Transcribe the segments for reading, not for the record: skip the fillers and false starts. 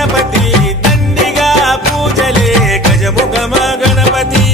గణపతి దండిగా పూజలే గజముఖమ గణపతి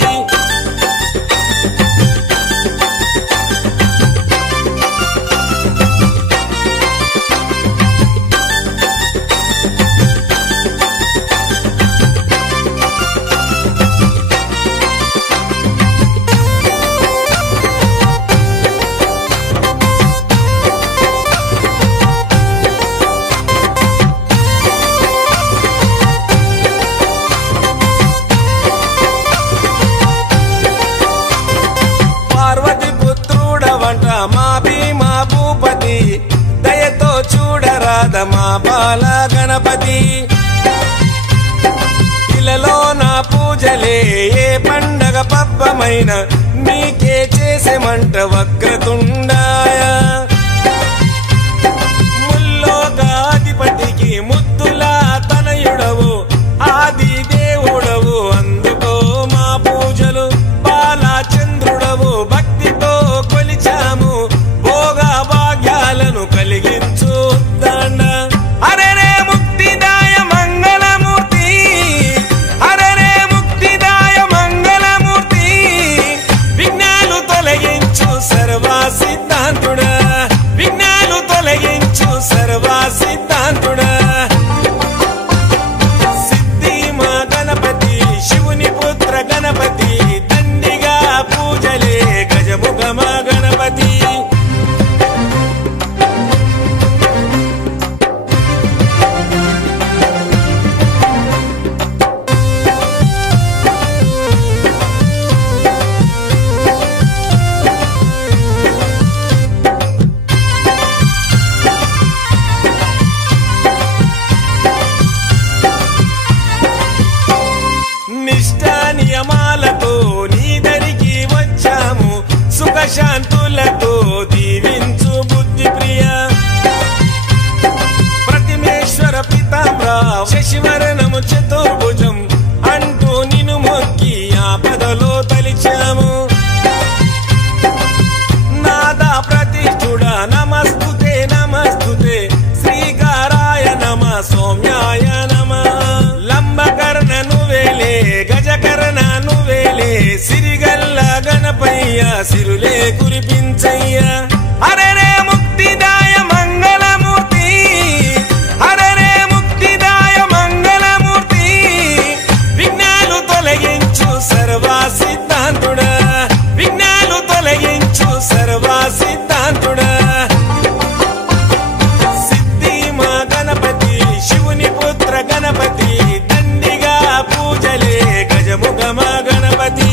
మా భీమా భూపతి దయతో చూడరాద మా బాల గణపతి ఇలలో నా పూజలే ఏ పండగ పబ్బమైన నీకే చేసేమంట వక్రతుండాయ ముల్లోకాధిపతికి ముద్దులా తనయుడవు ఆది దేవుడవు అందుకో మా పూజలు బాలచంద్రుడవు భక్తితో కొలిచాము భోగ భాగ్యాలను కలిగించు దండ అరెరే ముక్తిదాయ మంగళమూర్తి అరెరే ముక్తిదాయ మంగళమూర్తి విఘ్నాలు తొలగించు సర్వ సిద్ధాంతుడా విఘ్నాలు తొలగించు సర్వ సిద్ధాంతుడా సిద్ధి మా గణపతి శివుని పుత్ర గణపతి దండిగా పూజలే గజముఖమ గణపతి నిష్ఠా నియమాలతో నీ దరికి వచ్చాము సుఖశాంతులతో దీవించు బుద్ధి ప్రియ ప్రతిమేశ్వర పితాంబర శశివరణము చతుర్భుజం అంటూ నిన్ను మొక్కి ఆపదలో తలిచాము నాదా ప్రతిష్ఠుడ నమస్తుతే నమస్తుతే శ్రీకారాయ నమ సౌమ్యాయ నమ లంబకర్ణ నువ్వేలే గజకర్ణ నువ్వేలే సిరిగల్ల గణపయ్య సిరులే కురిపించయ్య అరెరే ముక్తిదాయ మంగళమూర్తి అరెరే ముక్తిదాయ మంగళమూర్తి విఘ్నాలు తొలగించు సర్వ సిద్ధాంతుడా విఘ్నాలు తొలగించు సర్వ సిద్ధాంతుడా సిద్ధి మా గణపతి శివుని పుత్ర గణపతి దండిగా పూజలే గజముఖమ గణపతి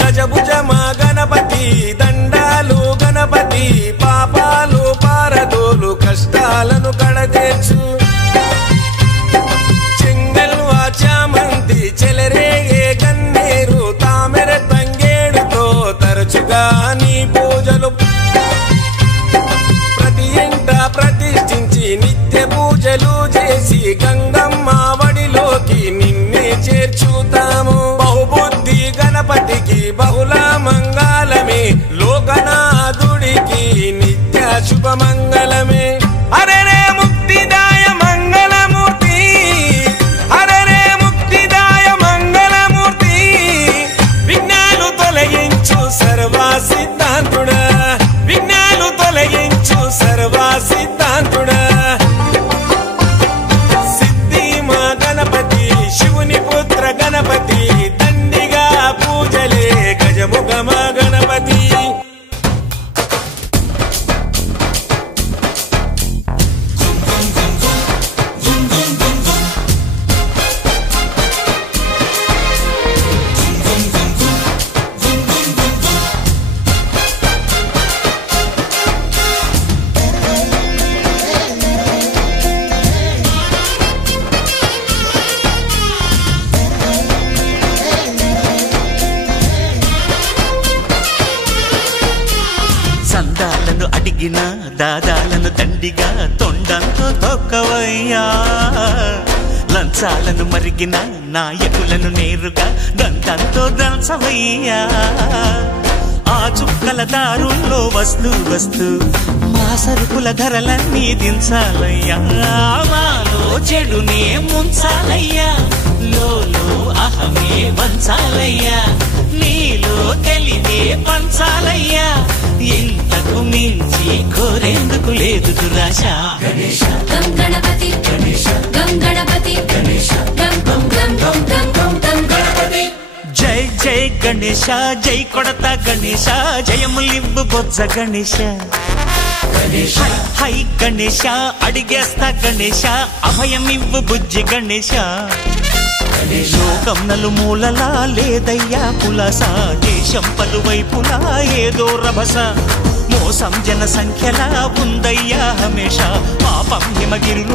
గజభుజమా గణపతి దండాలు గణపతి పాపాలు పారదోలు కష్టాలను కడతీర్చు చెంగల్వా చామంతి చెలరేగే కన్నేరు తామెర తంగేడుతో తరచుగా నీ పూజలు ప్రతి ఇంట ప్రతిష్ఠించి నిత్య పూజలు చేసి గంగమ్మ వడిలోకి నిన్నే చేర్చుతాము బహుబుద్ధి గణపతికి బహుళ మంగళమే లోకనాథుడికి నిత్య శుభమంగళమే అరెరే ముక్తిదాయ మంగళమూర్తి అరెరే ముక్తిదాయ మంగళమూర్తి విఘ్నాలు తొలగించు సర్వ సిద్ధాంతుడా విఘ్నాలు తొలగించు సర్వ సిద్ధాంతుడా సిద్ధి మా గణపతి శివుని పుత్ర గణపతి దండిగా పూజలే గజముఖమ గణపతి దాదాలను దండిగా తొండంతో తొక్కవయ్యా లంచాలను మరిగిన నాయకులను నేరుగా దంతంతో దంచవయ్యా ఆ చుక్కల దారుల్లో వస్తూ వస్తూ మా సరుకుల ధరలన్నీ దించాలయ్యా మాలో చెడునే ముంచాలయ్యా లోలో అహమే వంచాలయ్యా నీలో తెలివే పంచాలయ్యా ఇంతకు మించి కోరేందుకు లేదు దురాశ గం గణపతి గం గణపతి గం గం గం గం గం గం గం గణపతి జై జై గణేశ జై కొడత గణేశ జయములివ్వు బొజ్జ గణేశ హై హై గణేశ అడిగేస్తా గణేశ అభయమివ్వు బుజ్జి గణేశ లోకం నలుమూలలా లేదయ్యా పులస దేశం పలువైపులా ఏదో రభస మోసం జన సంఖ్యలా ఉందయ్యా హమేష పాపం హిమగిరులు